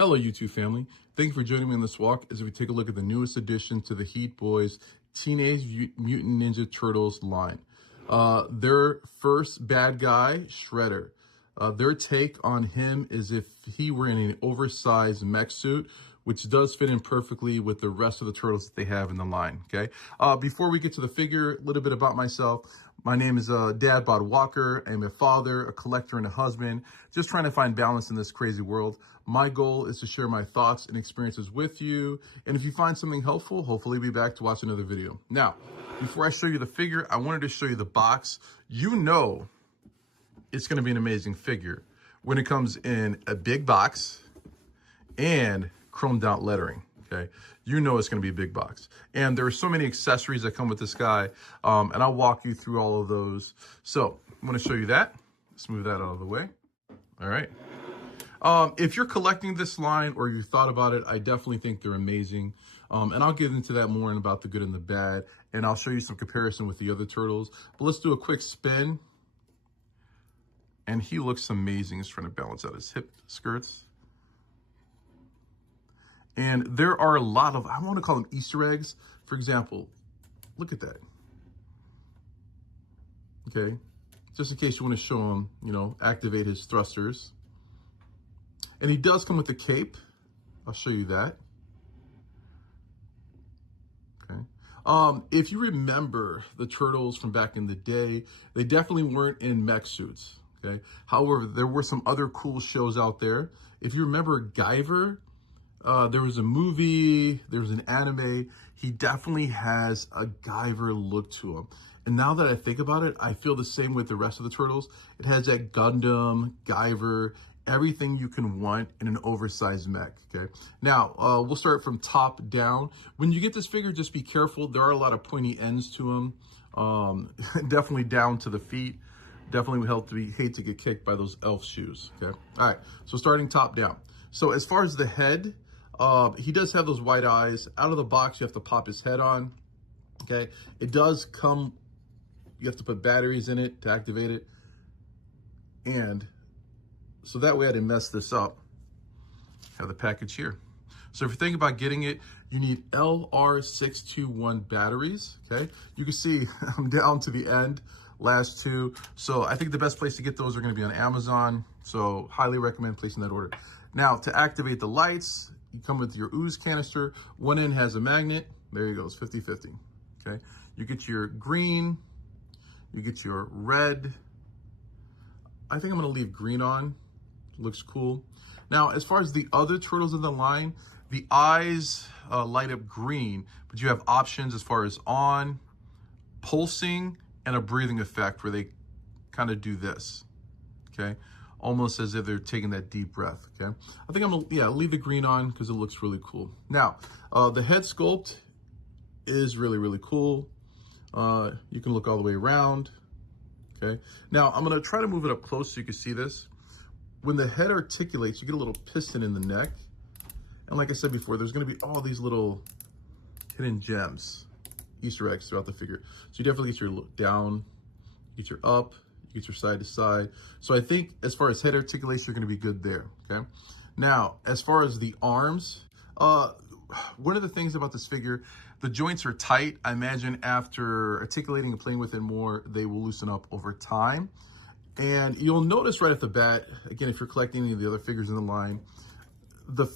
Hello, YouTube family. Thank you for joining me on this walk as we take a look at the newest addition to the HeatBoys Teenage Mutant Ninja Turtles line. Their first bad guy, Shredder. Their take on him is if he were in an oversized mech suit, which does fit in perfectly with the rest of the turtles that they have in the line, okay? Before we get to the figure, a little bit about myself. My name is Dad Bod Walker. I'm a father, a collector, and a husband, just trying to find balance in this crazy world. My goal is to share my thoughts and experiences with you, and if you find something helpful, hopefully be back to watch another video. Now, before I show you the figure, I wanted to show you the box. You know it's going to be an amazing figure when it comes in a big box and chromed out lettering, okay? You know it's going to be a big box. And there are so many accessories that come with this guy, and I'll walk you through all of those. So I'm going to show you that. Let's move that out of the way. All right. If you're collecting this line or you thought about it, I definitely think they're amazing. And I'll get into that more and about the good and the bad, and I'll show you some comparison with the other turtles. But let's do a quick spin. And he looks amazing. He's trying to balance out his hip skirts. And there are a lot of, I want to call them Easter eggs. For example, look at that. Okay. Just in case you want to show him, you know, activate his thrusters. And he does come with the cape. I'll show you that. Okay. If you remember the turtles from back in the day, they definitely weren't in mech suits. Okay. However, there were some other cool shows out there. If you remember Guyver, there was a movie, there was an anime. He definitely has a Guyver look to him. And now that I think about it, I feel the same with the rest of the turtles. It has that Gundam, Guyver, everything you can want in an oversized mech, okay? Now, we'll start from top down. When you get this figure, just be careful. There are a lot of pointy ends to him. Definitely down to the feet. Definitely would hate to get kicked by those elf shoes, okay? All right, so starting top down. So as far as the head, he does have those white eyes. Out of the box, you have to pop his head on, okay? It does come, you have to put batteries in it to activate it. And so that way I didn't mess this up. Have the package here. So if you're thinking about getting it, you need LR621 batteries, okay? You can see I'm down to the end, last two. So I think the best place to get those are gonna be on Amazon. So highly recommend placing that order. Now to activate the lights, you come with your ooze canister. One end has a magnet. There you go, it's 50-50, okay? You get your green, you get your red. I think I'm gonna leave green on. Looks cool. Now, as far as the other turtles in the line, the eyes light up green, but you have options as far as on, pulsing, and a breathing effect where they kind of do this, okay? Almost as if they're taking that deep breath, okay? I think I'm gonna, yeah, leave the green on because it looks really cool. Now, the head sculpt is really, really cool. You can look all the way around, okay? Now, I'm gonna try to move it up close so you can see this. When the head articulates, you get a little piston in the neck. And like I said before, there's gonna be all these little hidden gems, Easter eggs throughout the figure. So you definitely get your down, you get your up, you get your side to side. So I think as far as head articulation, you're gonna be good there, okay? Now, as far as the arms, one of the things about this figure, the joints are tight. I imagine after articulating and playing with it more, they will loosen up over time. And you'll notice right off the bat, again, if you're collecting any of the other figures in the line, the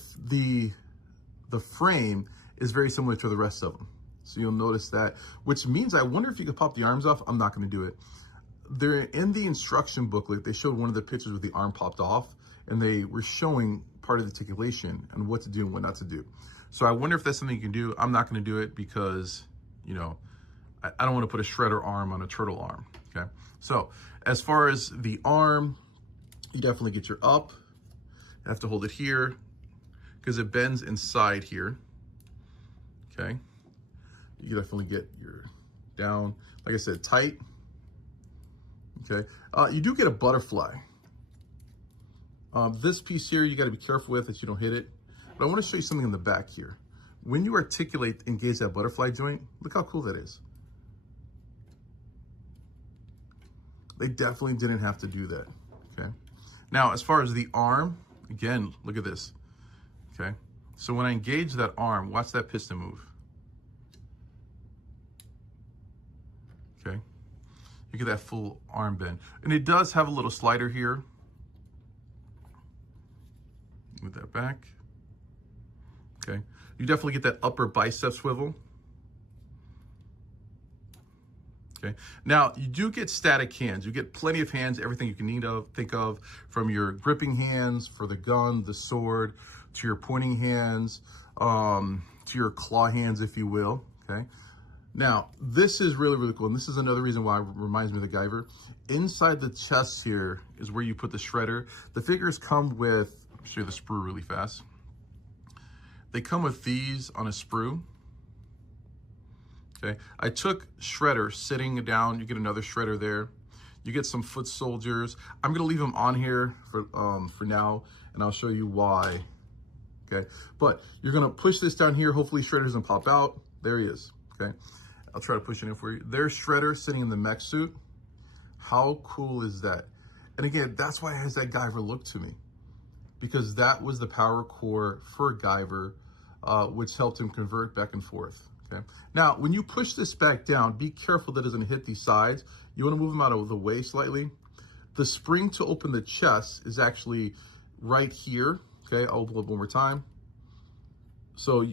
frame is very similar to the rest of them. So you'll notice that, which means I wonder if you could pop the arms off. I'm not going to do it. They're in the instruction booklet. They showed one of the pictures with the arm popped off, and they were showing part of the articulation and what to do and what not to do. So I wonder if that's something you can do. I'm not going to do it because, you know, I don't want to put a shredder arm on a turtle arm, okay? So as far as the arm, you definitely get your up. You have to hold it here because it bends inside here, okay? You definitely get your down, like I said, tight, okay? You do get a butterfly. This piece here, you got to be careful with that you don't hit it. But I want to show you something in the back here. When you articulate, engage that butterfly joint, look how cool that is. They definitely didn't have to do that, okay? Now, as far as the arm, again, look at this. okay? So when I engage that arm, watch that piston move. Okay, you get that full arm bend. And it does have a little slider here. Move that back. Okay, you definitely get that upper bicep swivel. Okay, now you do get static hands. You get plenty of hands, everything you can think of, from your gripping hands for the gun, the sword, to your pointing hands, to your claw hands, if you will. Okay. Now, this is really, really cool, and this is another reason why it reminds me of the Guyver. Inside the chest here is where you put the shredder. The figures come with, I'll show you the sprue really fast. They come with these on a sprue. Okay, I took shredder sitting down. You get another shredder there. You get some foot soldiers. I'm gonna leave them on here for now, and I'll show you why. Okay, but you're gonna push this down here. Hopefully shredder doesn't pop out. There he is, okay? I'll try to push it in for you. There's Shredder sitting in the mech suit. How cool is that? And again, that's why it has that Guyver look to me, because that was the power core for Guyver, which helped him convert back and forth, okay? Now, when you push this back down, be careful that it doesn't hit these sides. You wanna move them out of the way slightly. The spring to open the chest is actually right here, okay? I'll open it up one more time. So,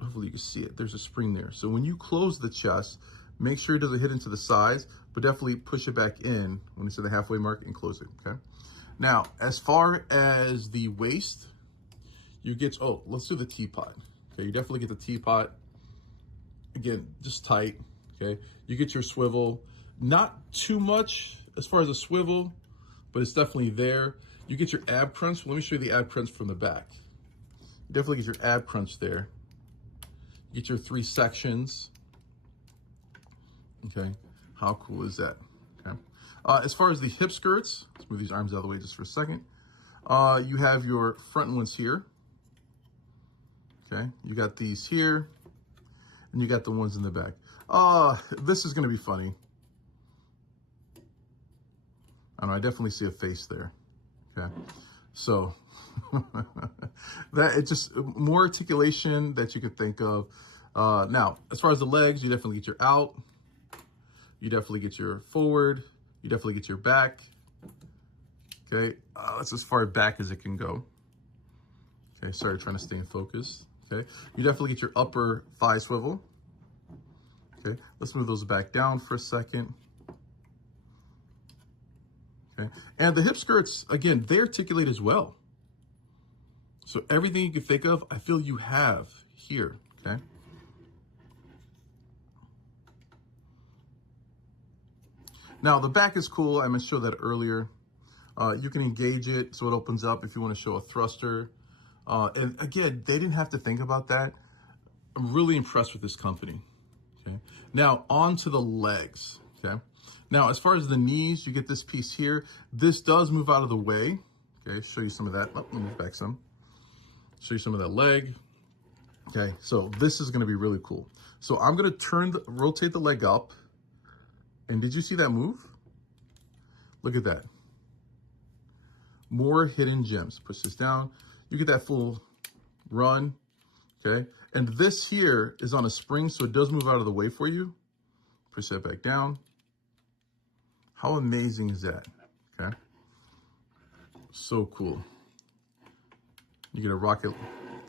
hopefully you can see it. There's a spring there. So when you close the chest, make sure it doesn't hit into the sides, but definitely push it back in when it's at the halfway mark and close it, okay? Now, as far as the waist, you get, oh, let's do the teapot. Okay, you definitely get the teapot. Again, just tight, okay? You get your swivel. Not too much as far as a swivel, but it's definitely there. You get your ab crunch. Let me show you the ab crunch from the back. You definitely get your ab crunch there. Get your 3 sections. Okay, how cool is that? Okay. As far as the hip skirts, let's move these arms out of the way just for a second. You have your front ones here. Okay, you got these here, and you got the ones in the back. This is gonna be funny. I know, I definitely see a face there. Okay, so that it's just more articulation that you could think of. Now, as far as the legs, you definitely get your out, you definitely get your forward, you definitely get your back. Okay, that's as far back as it can go. Okay, sorry, trying to stay in focus. Okay, you definitely get your upper thigh swivel. Okay, let's move those back down for a second. Okay, and the hip skirts, again, they articulate as well. So everything you can think of, I feel you have here, okay? Now, the back is cool. I meant to show that earlier. You can engage it so it opens up if you want to show a thruster. And again, they didn't have to think about that. I'm really impressed with this company, okay? Now, on to the legs, okay? Now, as far as the knees, you get this piece here. This does move out of the way, okay? Show you some of that. Oh, let me move back some. Show you some of that leg. Okay, so this is gonna be really cool. So I'm gonna rotate the leg up. And did you see that move? Look at that. More hidden gems. Push this down. You get that full run, okay? And this here is on a spring, so it does move out of the way for you. Push that back down. How amazing is that, okay? So cool. You get a rocket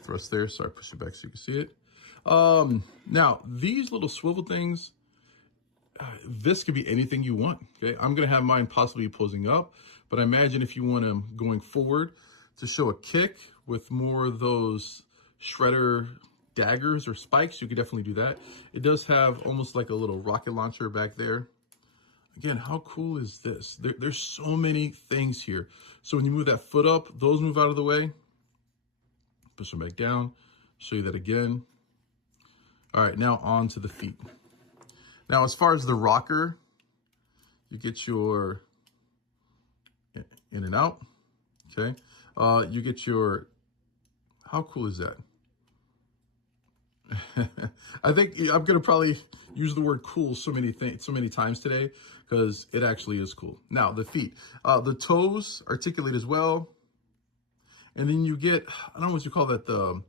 thrust there. Sorry, push it back so you can see it. Now, these little swivel things, this could be anything you want, okay? I'm gonna have mine possibly posing up, but I imagine if you want them going forward to show a kick with more of those shredder daggers or spikes, you could definitely do that. It does have almost like a little rocket launcher back there. Again, how cool is this? There's so many things here. So when you move that foot up, those move out of the way. Push them back down, show you that again. All right, now on to the feet. Now, as far as the rocker, you get your in and out, okay? You get your, how cool is that? I think I'm gonna probably use the word cool so many times today because it actually is cool. Now, the feet. The toes articulate as well. And then you get, I don't know what you call that,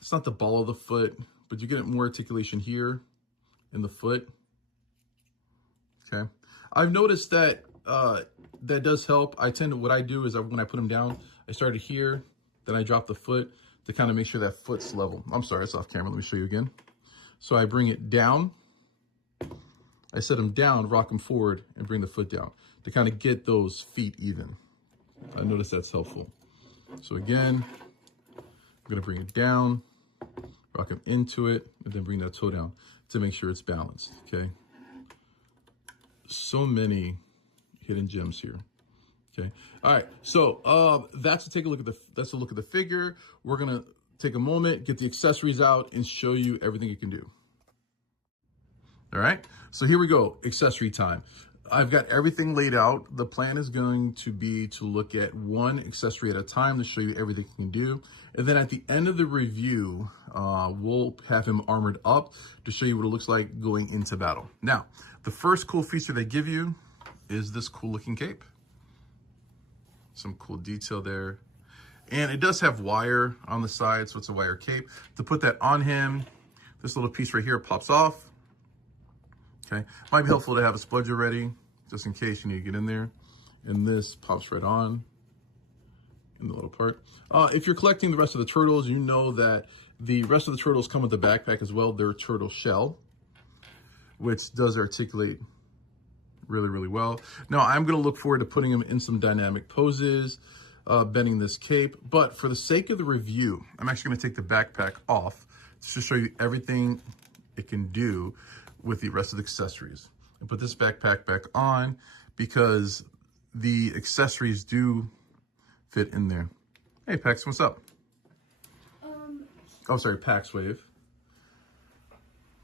it's not the ball of the foot, but you get more articulation here in the foot. Okay. I've noticed that that does help. What I do is when I put them down, I started here, then I drop the foot to kind of make sure that foot's level. I'm sorry, it's off camera. Let me show you again. So I bring it down. I set them down, rock them forward, and bring the foot down to kind of get those feet even. I notice that's helpful. So again, I'm gonna bring it down, rock them into it, and then bring that toe down to make sure it's balanced, okay? So many hidden gems here, okay? All right, so that's a look at the figure. We're gonna take a moment, get the accessories out, and show you everything it can do. All right, so here we go, accessory time. I've got everything laid out. The plan is going to be to look at one accessory at a time to show you everything you can do. And then at the end of the review, we'll have him armored up to show you what it looks like going into battle. Now, the first cool feature they give you is this cool looking cape. Some cool detail there. And it does have wire on the side, so it's a wire cape. To put that on him, this little piece right here pops off. Okay, might be helpful to have a spludger ready, just in case you need to get in there. And this pops right on in the little part. If you're collecting the rest of the turtles, you know that the rest of the turtles come with the backpack as well. Their turtle shell, which does articulate really, really well. Now, I'm gonna look forward to putting them in some dynamic poses, bending this cape. But for the sake of the review, I'm actually gonna take the backpack off to show you everything it can do with the rest of the accessories, and put this backpack back on because the accessories do fit in there. Hey Pax, what's up? Oh, sorry, Paxwave.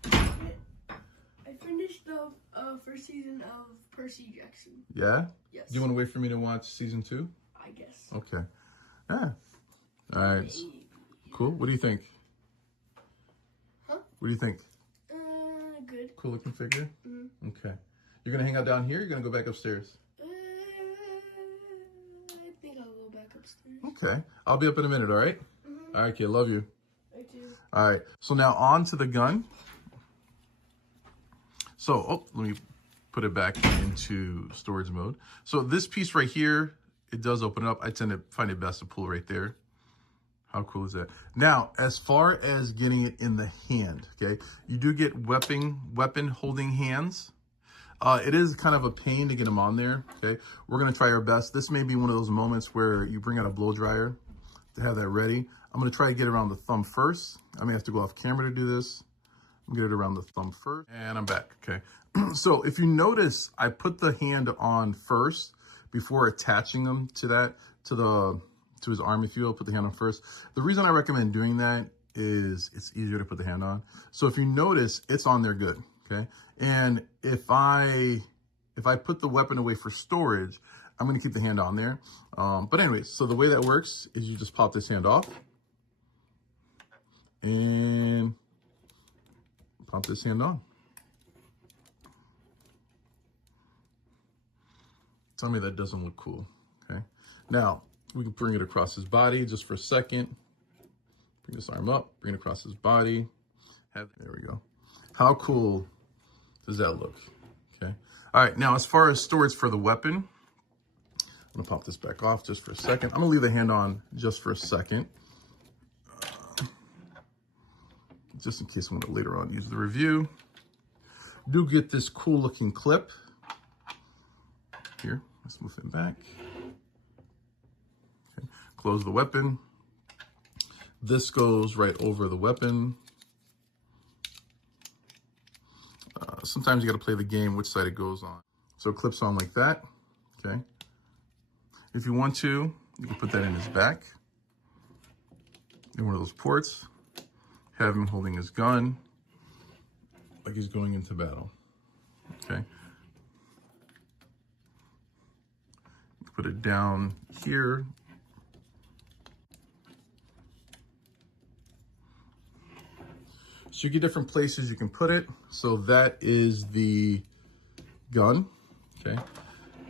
I finished the first season of Percy Jackson. Yeah? Yes. Do you want to wait for me to watch season 2? I guess. Okay. Yeah. All right. Cool. What do you think? Huh? What do you think? Good. Cool looking figure? Mm-hmm. Okay. You're going to hang out down here? Or you're going to go back upstairs? I think I'll go back upstairs. Okay. I'll be up in a minute, all right? Mm-hmm. All right, kid. Love you. I do. All right. So now on to the gun. So, let me put it back into storage mode. So this piece right here, it does open up. I tend to find it best to pull right there. How cool is that? Now, as far as getting it in the hand, okay, you do get weapon holding hands. It is kind of a pain to get them on there, okay? We're gonna try our best. This may be one of those moments where you bring out a blow dryer to have that ready. I'm gonna try to get around the thumb first. I may have to go off camera to do this. I'm gonna get it around the thumb first, and I'm back, okay? So if you notice, I put the hand on first before attaching them to his arm, if you will, put the hand on first. The reason I recommend doing that is it's easier to put the hand on. So if you notice, it's on there good, okay? And if I put the weapon away for storage, I'm gonna keep the hand on there. But anyways, so the way that works is you just pop this hand off and pop this hand on. Tell me that doesn't look cool, okay? Now, we can bring it across his body just for a second. Bring this arm up, bring it across his body. There we go. How cool does that look? Okay. All right, now as far as storage for the weapon, I'm gonna pop this back off just for a second. I'm gonna leave the hand on just for a second. Just in case I want to later on use the review. Do get this cool looking clip. Here, let's move it back. Okay. Close the weapon. This goes right over the weapon. Sometimes you got to play the game which side it goes on. So it clips on like that, okay? If you want to, you can put that in his back, in one of those ports. Have him holding his gun like he's going into battle, okay? Put it down here. So you get different places you can put it. So that is the gun, okay?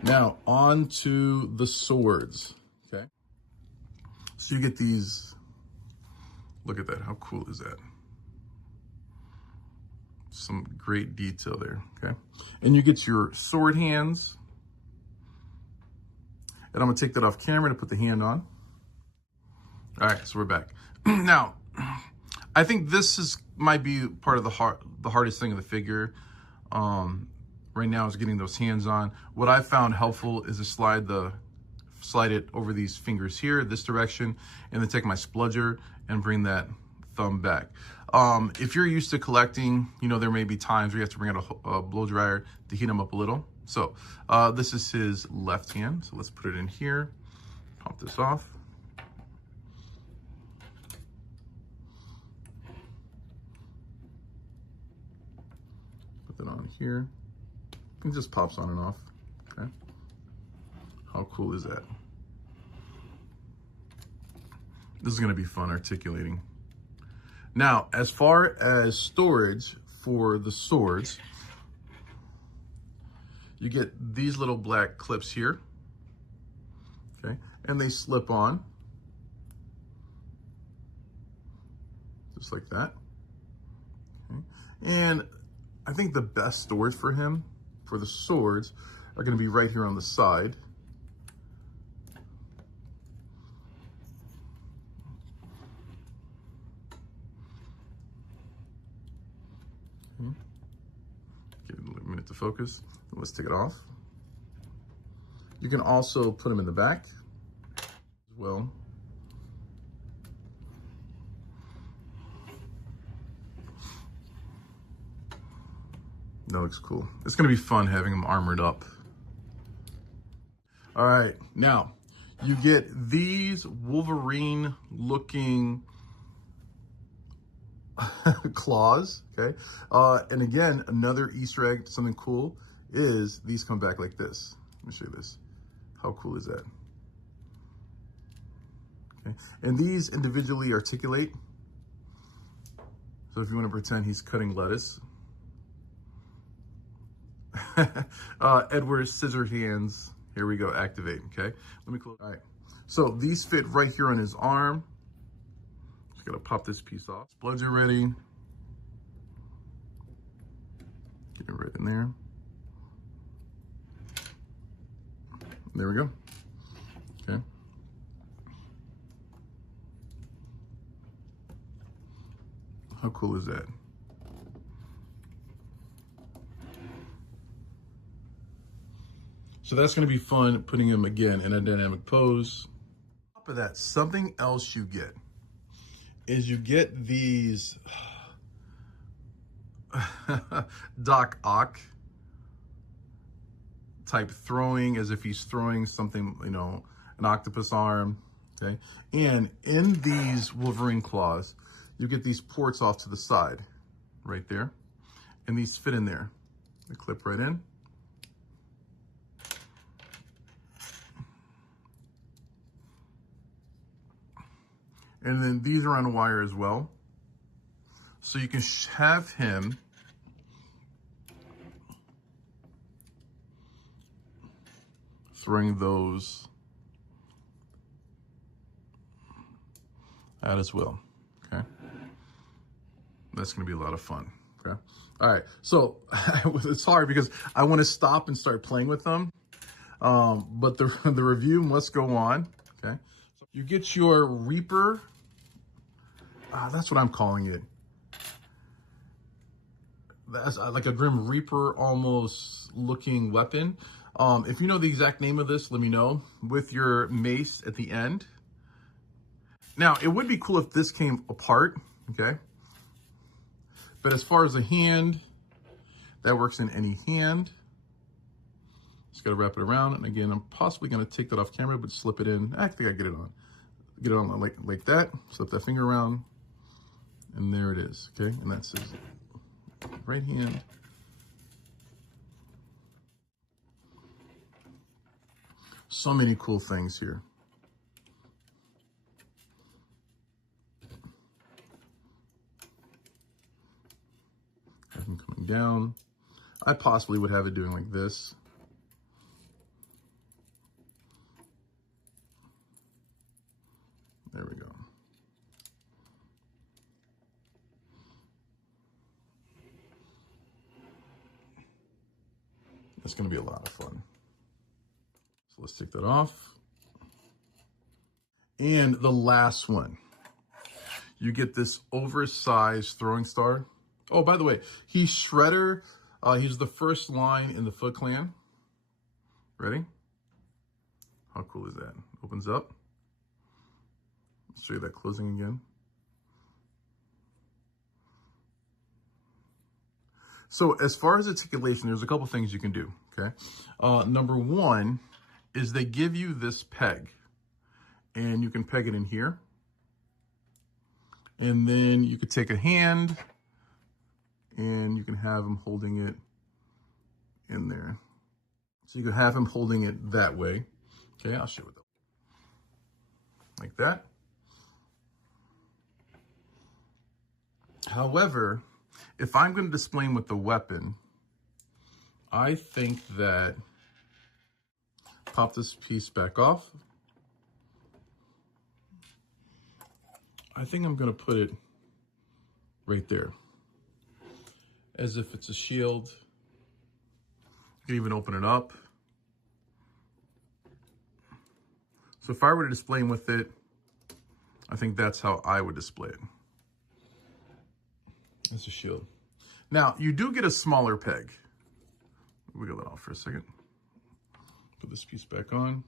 Now on to the swords, okay? So you get these, look at that, how cool is that? Some great detail there, okay? And you get your sword hands. And I'm gonna take that off camera to put the hand on. All right, so we're back. Now, I think this might be part of the hardest thing of the figure. Right now is getting those hands on. What I found helpful is to slide it over these fingers here, this direction, and then take my spludger and bring that thumb back. If you're used to collecting, you know, there may be times where you have to bring out a blow dryer to heat them up a little. So this is his left hand. So let's put it in here, pop this off. Put that on here. It just pops on and off, okay? How cool is that? This is gonna be fun articulating. Now, as far as storage for the swords, you get these little black clips here, okay? And they slip on, just like that, okay? And I think the best storage for him, for the swords, are gonna be right here on the side. Okay. Give it a minute to focus. Let's take it off. You can also put them in the back as well. That looks cool. It's gonna be fun having them armored up. All right, now you get these Wolverine looking claws, okay? And again, another Easter egg, something cool, is these come back like this. Let me show you this. How cool is that? Okay, and these individually articulate. So if you want to pretend he's cutting lettuce, Edward's scissor hands, here we go, activate, okay? Let me close, all right. So these fit right here on his arm. Just gotta pop this piece off. Bloods are ready. Get it right in there. There we go, okay? How cool is that? So that's gonna be fun, putting him again in a dynamic pose. On top of that, something else you get is you get these Doc Ock type throwing, as if he's throwing something, you know, an octopus arm, okay? And in these Wolverine claws, you get these ports off to the side, right there. And these fit in there. They clip right in. And then these are on wire as well. So you can have him throwing those out as well, okay? That's gonna be a lot of fun, okay? All right, so it's hard because I wanna stop and start playing with them, but the review must go on, okay? So you get your Reaper, that's what I'm calling it. That's like a Grim Reaper almost looking weapon. If you know the exact name of this, let me know, with your mace at the end. Now, it would be cool if this came apart, okay? But as far as a hand, that works in any hand. Just gotta wrap it around. And again, I'm possibly gonna take that off camera, but slip it in. I think I get it on. Get it on like that, slip that finger around, and there it is, okay? And that's his right hand. So many cool things here. Have him coming down. I possibly would have it doing like this. There It's going to be a lot of fun. So let's take that off. And the last one, you get this oversized throwing star. Oh, by the way, he's Shredder. He's the first line in the Foot Clan. Ready? How cool is that? Opens up. Let's show you that closing again. So as far as articulation, there's a couple things you can do, okay? Number one is they give you this peg, and you can peg it in here. And then you could take a hand, and you can have him holding it in there. So you can have him holding it that way. Okay, I'll show it like that. However, if I'm going to display him with the weapon, I think that pop this piece back off. I think I'm going to put it right there, as if it's a shield. You can even open it up. So if I were to display him with it, I think that's how I would display it. That's a shield. Now, you do get a smaller peg. Wiggle it off for a second. Put this piece back on.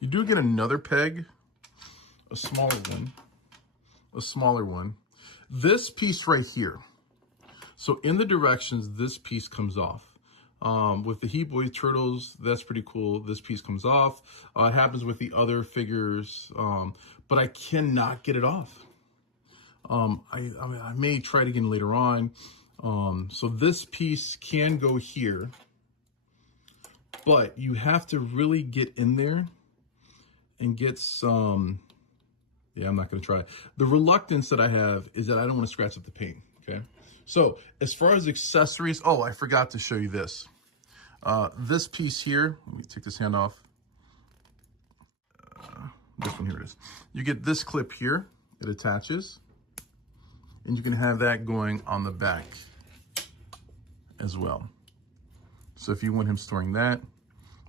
You do get another peg, a smaller one, a smaller one. This piece right here. So in the directions, this piece comes off. With the HeatBoys turtles, that's pretty cool. This piece comes off. It happens with the other figures, but I cannot get it off. I may try it again later on. So this piece can go here, but you have to really get in there and get some, yeah, I'm not going to try. The reluctance that I have is that I don't want to scratch up the paint, okay? So as far as accessories, oh, I forgot to show you this. This piece here, let me take this hand off. This one, here it is. You get this clip here, it attaches. And you can have that going on the back as well. So if you want him storing that,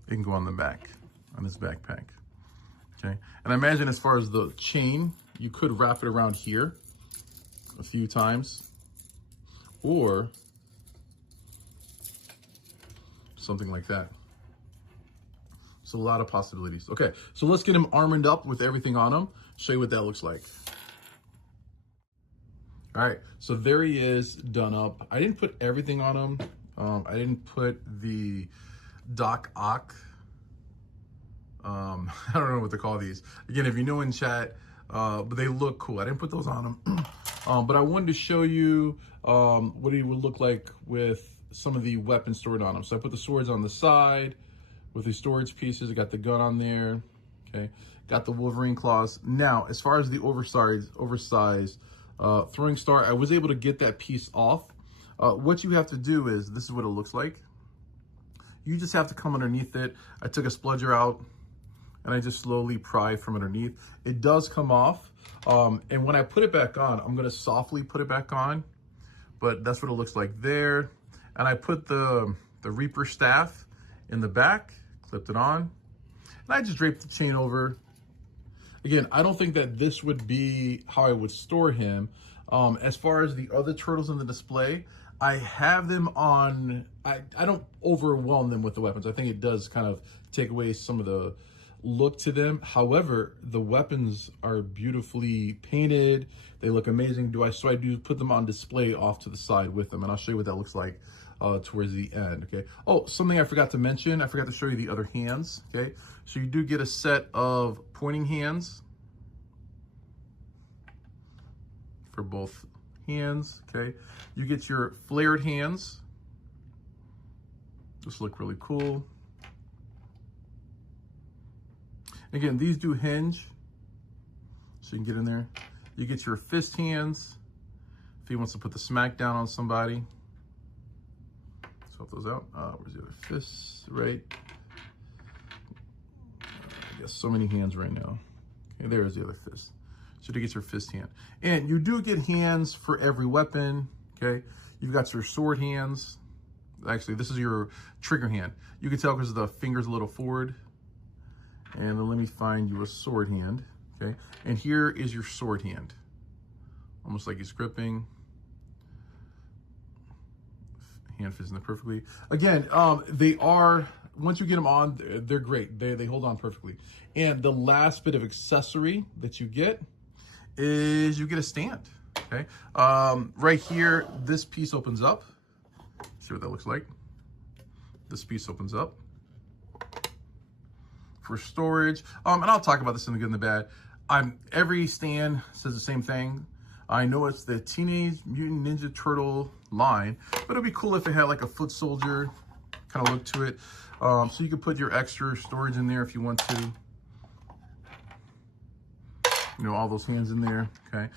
it can go on the back, on his backpack. Okay. And I imagine as far as the chain, you could wrap it around here a few times, or something like that. So a lot of possibilities. Okay, so let's get him armored up with everything on him. Show you what that looks like. All right, so there he is, done up. I didn't put everything on him. I didn't put the Doc Ock. I don't know what to call these. Again, if you know in chat, but they look cool. I didn't put those on him. But I wanted to show you what he would look like with some of the weapons stored on him. So I put the swords on the side with the storage pieces. I got the gun on there, okay? Got the Wolverine claws. Now, as far as the oversized throwing star, I was able to get that piece off. What you have to do is, this is what it looks like. You just have to come underneath it. I took a spludger out and I just slowly pry from underneath. It does come off. And when I put it back on, I'm gonna softly put it back on, but that's what it looks like there. And I put the Reaper staff in the back, clipped it on, and I just draped the chain over. Again, I don't think that this would be how I would store him. As far as the other turtles in the display, I have them on, I don't overwhelm them with the weapons. I think it does kind of take away some of the look to them. However, the weapons are beautifully painted. They look amazing. So I do put them on display off to the side with them, and I'll show you what that looks like towards the end, okay? Oh, something I forgot to mention, I forgot to show you the other hands, okay? So you do get a set of pointing hands for both hands, okay? You get your flared hands. Just look really cool. Again, these do hinge, so you can get in there. You get your fist hands, if he wants to put the smack down on somebody. Swap those out. Where's the other fist? Right. I guess so many hands right now. Okay, there's the other fist. So to get your fist hand. And you do get hands for every weapon, okay? You've got your sword hands Actually, this is your trigger hand. You can tell because the finger's a little forward. And then let me find you a sword hand, okay? And here is your sword hand. Almost like he's gripping. Hand fits in there perfectly. Again, they are, once you get them on, they're great. They hold on perfectly. And the last bit of accessory that you get is you get a stand, okay? Right here, this piece opens up. See what that looks like. This piece opens up for storage. And I'll talk about this in the good and the bad. Every stand says the same thing. I know it's the Teenage Mutant Ninja Turtle line, but it'd be cool if it had like a foot soldier kind of look to it. So you could put your extra storage in there if you want to. You know, all those hands in there, okay?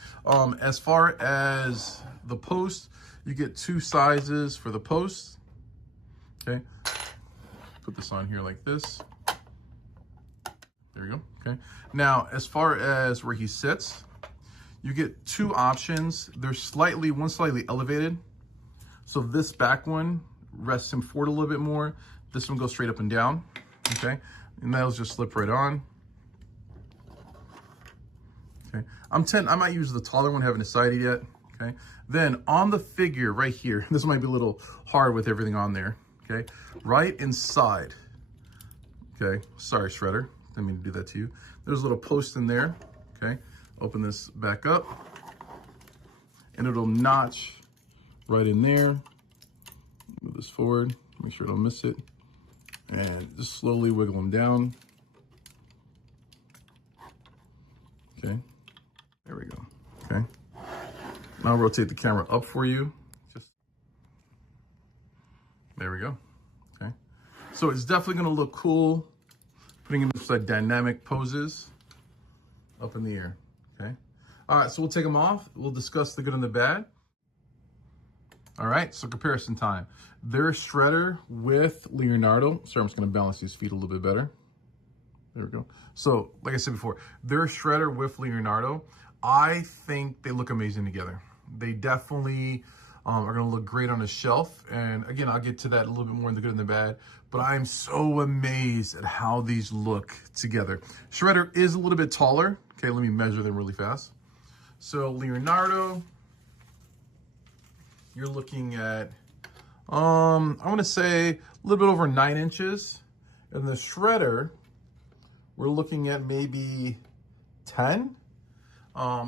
As far as the post, you get 2 sizes for the post, okay? Put this on here like this. There we go, okay? Now, as far as where he sits, you get 2 options. They're one slightly elevated. So this back one rests him forward a little bit more. This one goes straight up and down, okay? And that'll just slip right on. Okay, I might use the taller one, haven't decided yet, okay? Then on the figure right here, this might be a little hard with everything on there, okay? Right inside, okay? Sorry, Shredder, didn't mean to do that to you. There's a little post in there, okay? Open this back up, and it'll notch right in there. Move this forward, make sure I don't miss it, and just slowly wiggle them down. Okay, there we go, okay? Now I'll rotate the camera up for you. There we go, okay? So it's definitely gonna look cool, putting him in such dynamic poses up in the air, okay? All right, so we'll take them off. We'll discuss the good and the bad. All right, so comparison time. There's Shredder with Leonardo. Sorry, I'm just gonna balance these feet a little bit better. There we go. So, like I said before, there's Shredder with Leonardo. I think they look amazing together. They definitely are gonna look great on a shelf. And again, I'll get to that a little bit more in the good and the bad, but I'm so amazed at how these look together. Shredder is a little bit taller. Okay, let me measure them really fast. So Leonardo, you're looking at, I wanna say a little bit over 9 inches. And the Shredder, we're looking at maybe 10,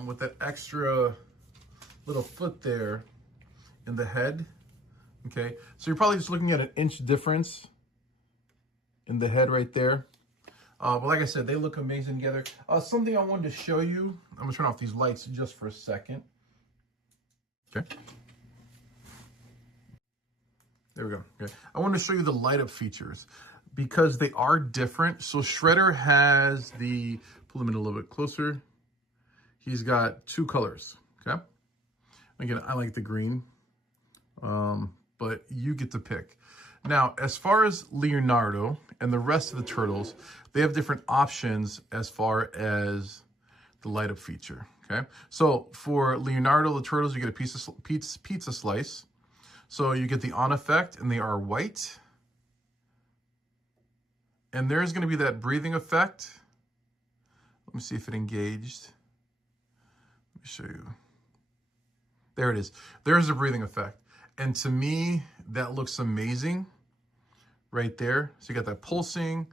with that extra little foot there in the head, okay? So you're probably just looking at an inch difference in the head right there. But like I said, they look amazing together. Something I wanted to show you, I'm gonna turn off these lights just for a second. Okay. There we go, okay. I want to show you the light up features because they are different. So Shredder has pull him in a little bit closer. He's got 2 colors, okay? Again, I like the green, but you get to pick. Now, as far as Leonardo and the rest of the turtles, they have different options as far as the light up feature, okay? So for Leonardo, the turtles, you get a pizza slice. So you get the on effect, and they are white. And there's gonna be that breathing effect. Let me see if it engaged. Let me show you. There it is. There's a breathing effect. And to me, that looks amazing right there. So you got that pulsing.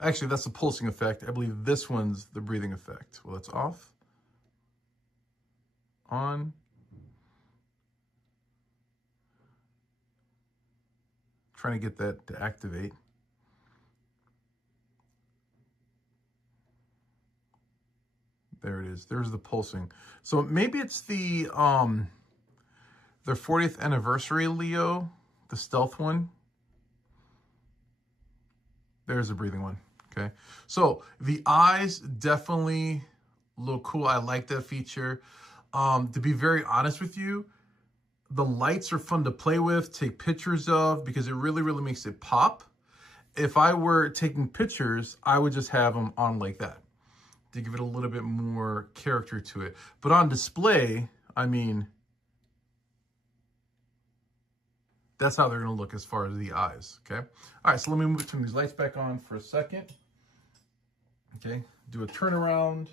Actually, that's the pulsing effect. I believe this one's the breathing effect. Well, it's off. On. Trying to get that to activate. There it is. There's the pulsing. So maybe it's their 40th anniversary Leo, the stealth one. There's the breathing one. Okay. So the eyes definitely look cool. I like that feature. To be very honest with you, the lights are fun to play with, take pictures of, because it really, really makes it pop. If I were taking pictures, I would just have them on like that to give it a little bit more character to it. But on display, I mean, That's how they're going to look as far as the eyes, okay? All right, so let me turn these lights back on for a second. Okay, do a turnaround.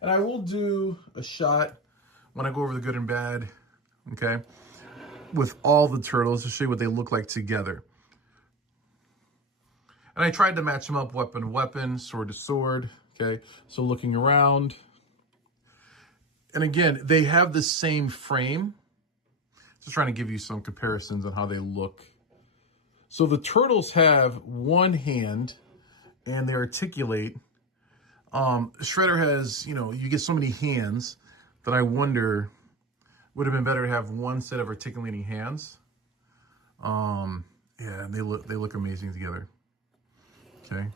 And I will do a shot when I go over the good and bad, okay, with all the turtles to show you what they look like together. And I tried to match them up weapon to weapon, sword to sword, okay? So looking around. And again, they have the same frame. Just trying to give you some comparisons on how they look. So the turtles have one hand and they articulate. Shredder has, you get so many hands that I wonder, would have been better to have one set of articulating hands. Yeah, they look amazing together. Okay,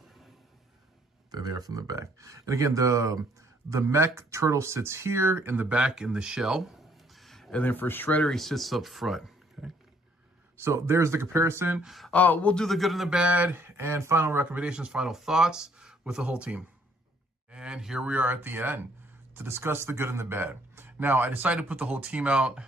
they're there from the back. And again, the mech turtle sits here in the back in the shell. And then for Shredder, he sits up front. Okay, so there's the comparison. We'll do the good and the bad and final recommendations, final thoughts with the whole team. And here we are at the end to discuss the good and the bad. Now, I decided to put the whole team out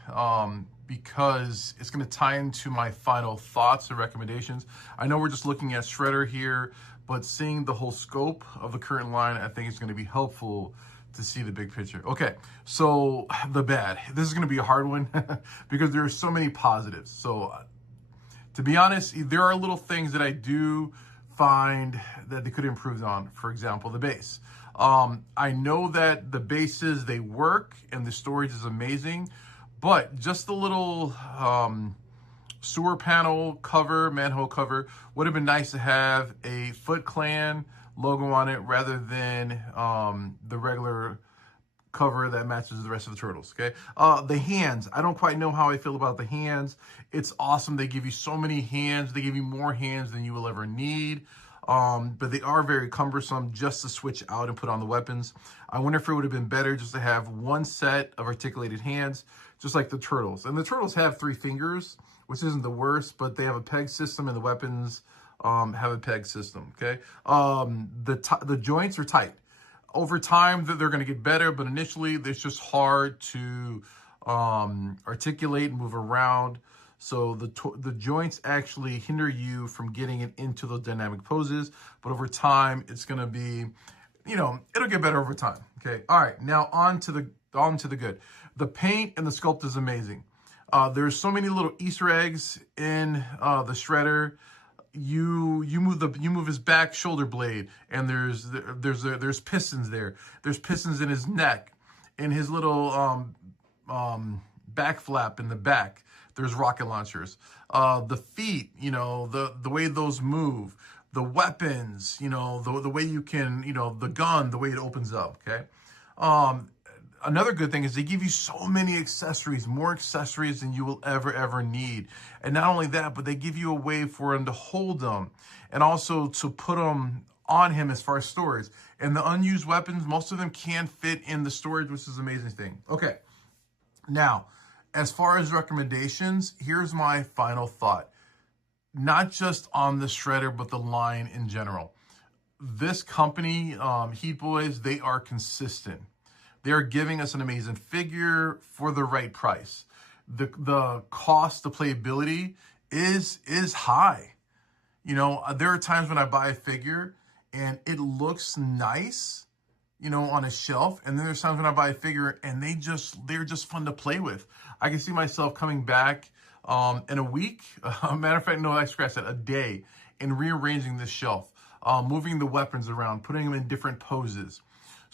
because it's going to tie into my final thoughts and recommendations. I know we're just looking at Shredder here, but seeing the whole scope of the current line, I think it's going to be helpful to see the big picture. Okay, so the bad. This is going to be a hard one because there are so many positives. So to be honest, there are little things that I do find that they could improve on. For example, the base. I know that the bases, they work and the storage is amazing, but just the little sewer panel cover, manhole cover, would have been nice to have a Foot Clan logo on it rather than the regular cover that matches the rest of the turtles, okay? The hands, I don't quite know how I feel about the hands. It's awesome. They give you so many hands. They give you more hands than you will ever need. But they are very cumbersome just to switch out and put on the weapons. I wonder if it would have been better just to have one set of articulated hands, just like the turtles. And the turtles have 3 fingers, which isn't the worst, but they have a peg system and the weapons have a peg system, okay? The joints are tight. Over time, they're going to get better, but initially, it's just hard to articulate and move around. So the joints actually hinder you from getting it into those dynamic poses. But over time, it's going to be, it'll get better over time. Okay. All right. Now on to the good. The paint and the sculpt is amazing. There's so many little Easter eggs in the Shredder. You move his back shoulder blade, and there's pistons there. There's pistons in his neck, in his little back flap in the back. There's rocket launchers. The feet, the way those move. The weapons, the way you can, the gun, the way it opens up, okay? Another good thing is they give you so many accessories, more accessories than you will ever need. And not only that, but they give you a way for him to hold them and also to put them on him as far as storage. And the unused weapons, most of them can fit in the storage, which is an amazing thing. Okay, now, as far as recommendations, here's my final thought. Not just on the Shredder, but the line in general. This company, HeatBoys, they are consistent. They are giving us an amazing figure for the right price. The cost, the playability is high. There are times when I buy a figure and it looks nice, on a shelf. And then there's times when I buy a figure and they're just fun to play with. I can see myself coming back in a week, matter of fact, no, I scratched that, a day, and rearranging this shelf, moving the weapons around, putting them in different poses.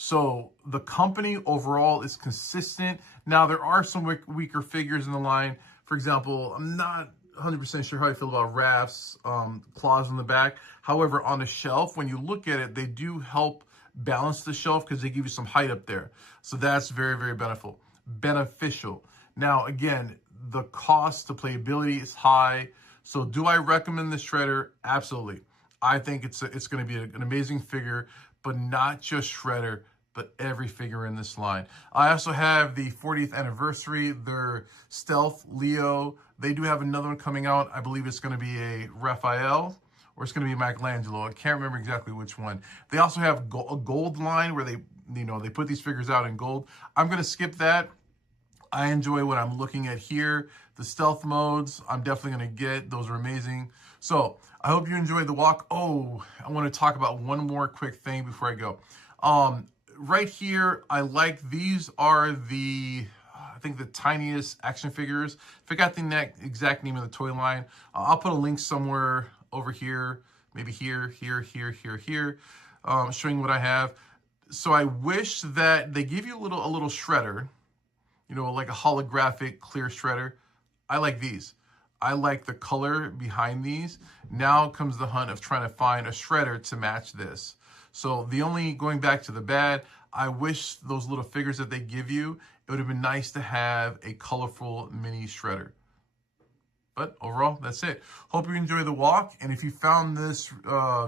So the company overall is consistent. Now, there are some weaker figures in the line. For example, I'm not 100% sure how I feel about Raph's claws on the back. However, on the shelf, when you look at it, they do help balance the shelf because they give you some height up there. So that's very beneficial. Now, again, the cost to playability is high. So do I recommend the Shredder? Absolutely. I think it's going to be an amazing figure, but not just Shredder, but every figure in this line. I also have the 40th anniversary, their Stealth Leo. They do have another one coming out. I believe it's going to be a Raphael, or it's going to be Michelangelo. I can't remember exactly which one. They also have a gold line where they put these figures out in gold. I'm going to skip that. I enjoy what I'm looking at here. The stealth modes, I'm definitely going to get. Those are amazing. So I hope you enjoyed the walk. Oh, I want to talk about one more quick thing before I go. Right here, I like these are the, I think the tiniest action figures. Forgot the exact name of the toy line. I'll put a link somewhere over here, maybe here, showing what I have. So I wish that they give you a little shredder, you know, like a holographic clear shredder. I like these. I like the color behind these. Now comes the hunt of trying to find a shredder to match this. So going back to the bad, I wish those little figures that they give you, it would have been nice to have a colorful mini shredder. But overall, that's it. Hope you enjoy the walk. And if you found this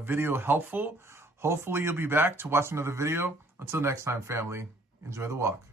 video helpful, hopefully you'll be back to watch another video. Until next time, family, enjoy the walk.